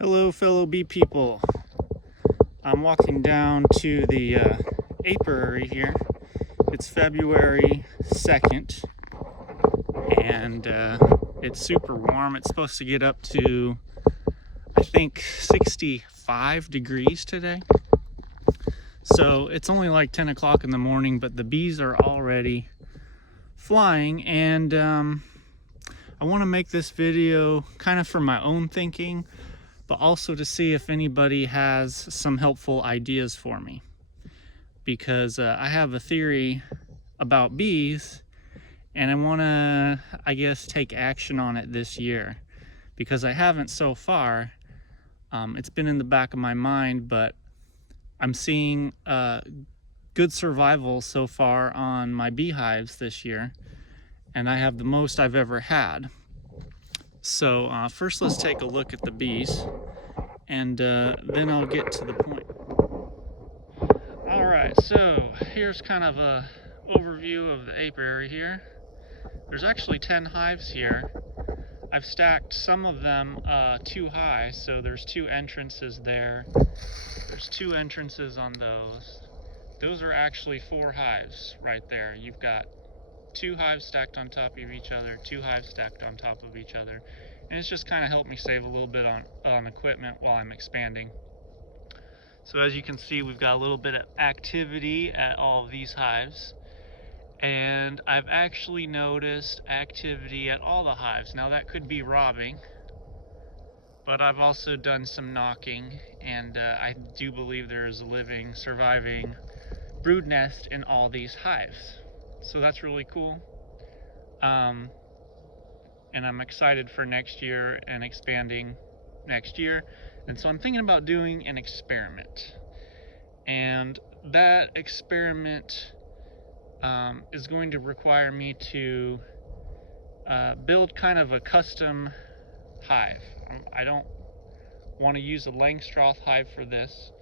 Hello fellow bee people. I'm walking down to the apiary here. It's February 2nd and it's super warm. It's supposed to get up to I think 65 degrees today. So it's only like 10 o'clock in the morning, but the bees are already flying, and I want to make this video kind of for my own thinking, but also to see if anybody has some helpful ideas for me, because I have a theory about bees and I want to, I guess, take action on it this year, because I haven't so far. It's been in the back of my mind, but I'm seeing good survival so far on my beehives this year, and I have the most I've ever had. So first let's take a look at the bees, and then I'll get to the point. All right, so here's kind of a overview of the apiary here. There's actually 10 hives here. I've stacked some of them too high, so there's 2 entrances there. There's 2 entrances on those. Those are actually 4 hives right there. You've got 2 hives stacked on top of each other, 2 hives stacked on top of each other, and it's just kind of helped me save a little bit on equipment while I'm expanding. So as you can see, we've got a little bit of activity at all of these hives, and I've actually noticed activity at all the hives. Now that could be robbing, but I've also done some knocking, and I do believe there's a living, surviving brood nest in all these hives. So that's really cool. And I'm excited for next year and expanding next year. And so I'm thinking about doing an experiment. And that experiment is going to require me to build kind of a custom hive. I don't want to use a Langstroth hive for this.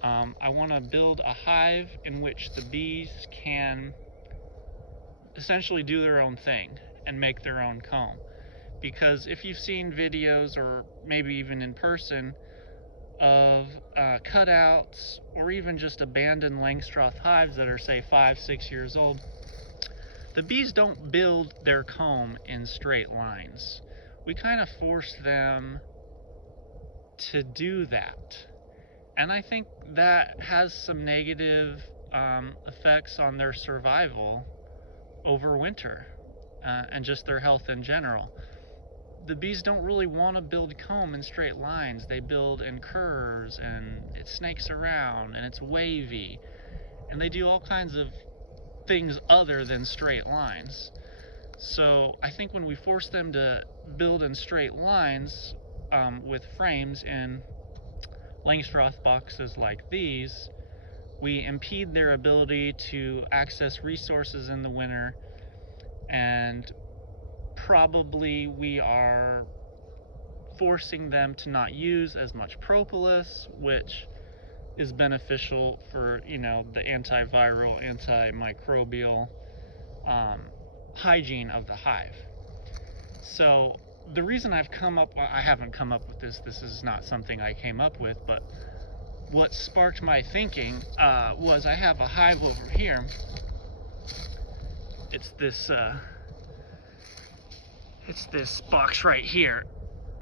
I want to build a hive in which the bees can essentially do their own thing and make their own comb. Because if you've seen videos, or maybe even in person, of cutouts or even just abandoned Langstroth hives that are, say, 5-6 years old, the bees don't build their comb in straight lines. We kind of force them to do that, and I think that has some negative effects on their survival over winter and just their health in general. The bees don't really want to build comb in straight lines. They build in curves, and it snakes around, and it's wavy, and they do all kinds of things other than straight lines. So I think when we force them to build in straight lines with frames in Langstroth boxes like these, we impede their ability to access resources in the winter, and probably we are forcing them to not use as much propolis, which is beneficial for, you know, the antiviral, antimicrobial hygiene of the hive. So the reason I haven't come up with this is not something I came up with, but what sparked my thinking was I have a hive over here. It's this box right here,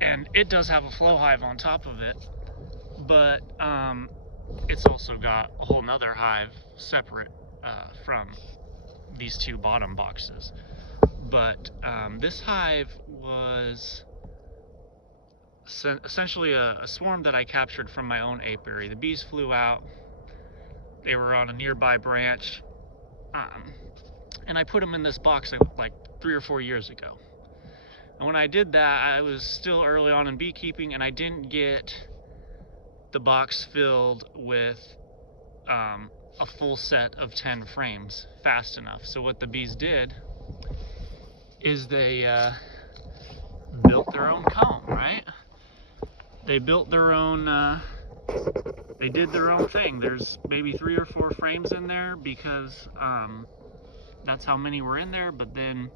and it does have a flow hive on top of it, but it's also got a whole nother hive separate from these 2 bottom boxes. But this hive was essentially a swarm that I captured from my own apiary. The bees flew out, they were on a nearby branch, and I put them in this box like 3 or 4 years ago. And when I did that, I was still early on in beekeeping, and I didn't get the box filled with a full set of 10 frames fast enough. So what the bees did is they built their own comb, right? They built their own, they did their own thing. There's maybe 3 or 4 frames in there because that's how many were in there, but then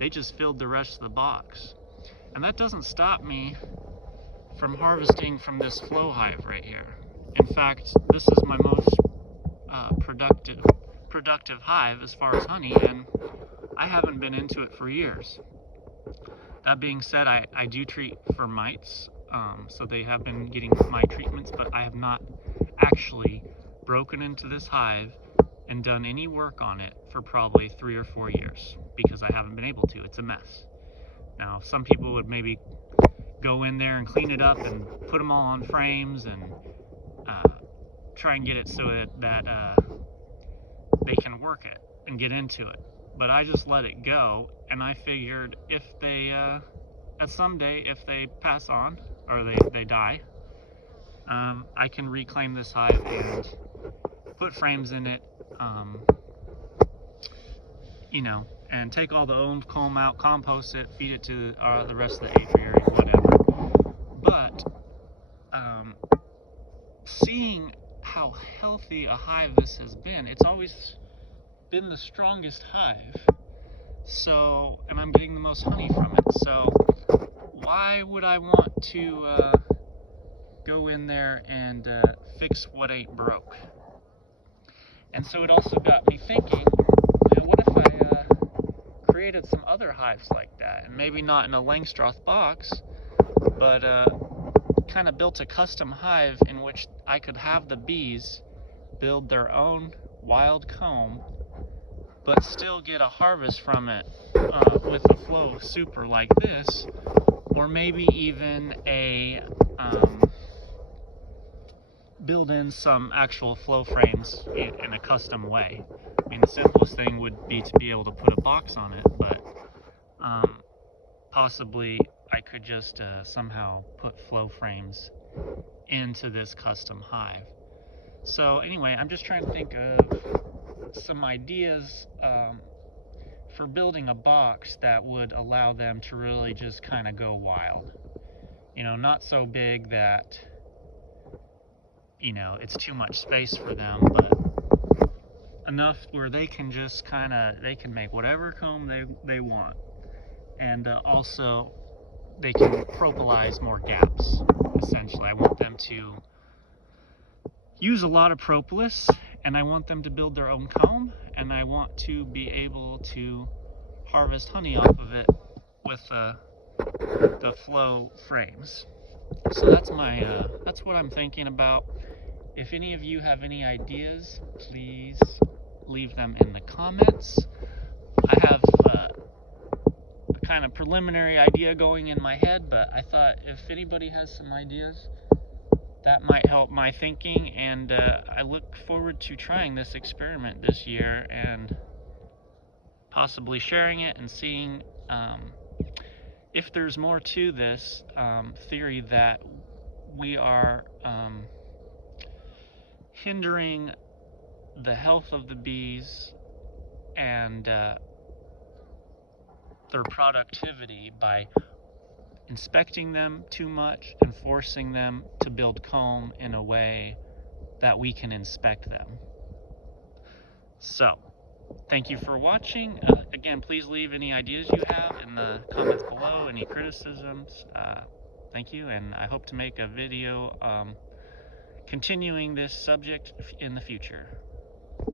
they just filled the rest of the box. And that doesn't stop me from harvesting from this flow hive right here. In fact, this is my most productive hive as far as honey, and I haven't been into it for years. That being said, I do treat for mites, so they have been getting mite treatments, but I have not actually broken into this hive and done any work on it for probably 3 or 4 years because I haven't been able to. It's a mess. Now, some people would maybe go in there and clean it up and put them all on frames and try and get it so that they can work it and get into it. But I just let it go, and I figured if they, at someday, if they pass on or they die, I can reclaim this hive and put frames in it, you know, and take all the old comb out, compost it, feed it to the rest of the apiary, whatever. But seeing how healthy a hive this has been, it's always been the strongest hive. So, and I'm getting the most honey from it. So, why would I want to go in there and fix what ain't broke? And so it also got me thinking, you know, what if I created some other hives like that, and maybe not in a Langstroth box, but kind of built a custom hive in which I could have the bees build their own wild comb, but still get a harvest from it with a flow super like this, or maybe even a build in some actual flow frames in a custom way. I mean, the simplest thing would be to be able to put a box on it, but possibly I could just somehow put flow frames into this custom hive. So anyway, I'm just trying to think of some ideas for building a box that would allow them to really just kind of go wild. You know, not so big that, you know, it's too much space for them, but enough where they can just they can make whatever comb they want. And also, they can propolis more gaps, essentially. I want them to use a lot of propolis, and I want them to build their own comb, and I want to be able to harvest honey off of it with the flow frames. So that's that's what I'm thinking about. If any of you have any ideas, please leave them in the comments. I have a kind of preliminary idea going in my head, but I thought if anybody has some ideas, that might help my thinking, and I look forward to trying this experiment this year and possibly sharing it and seeing if there's more to this theory that we are hindering the health of the bees and their productivity by inspecting them too much and forcing them to build comb in a way that we can inspect them. So, thank you for watching. Again, please leave any ideas you have in the comments below, any criticisms. Thank you, and I hope to make a video continuing this subject in the future.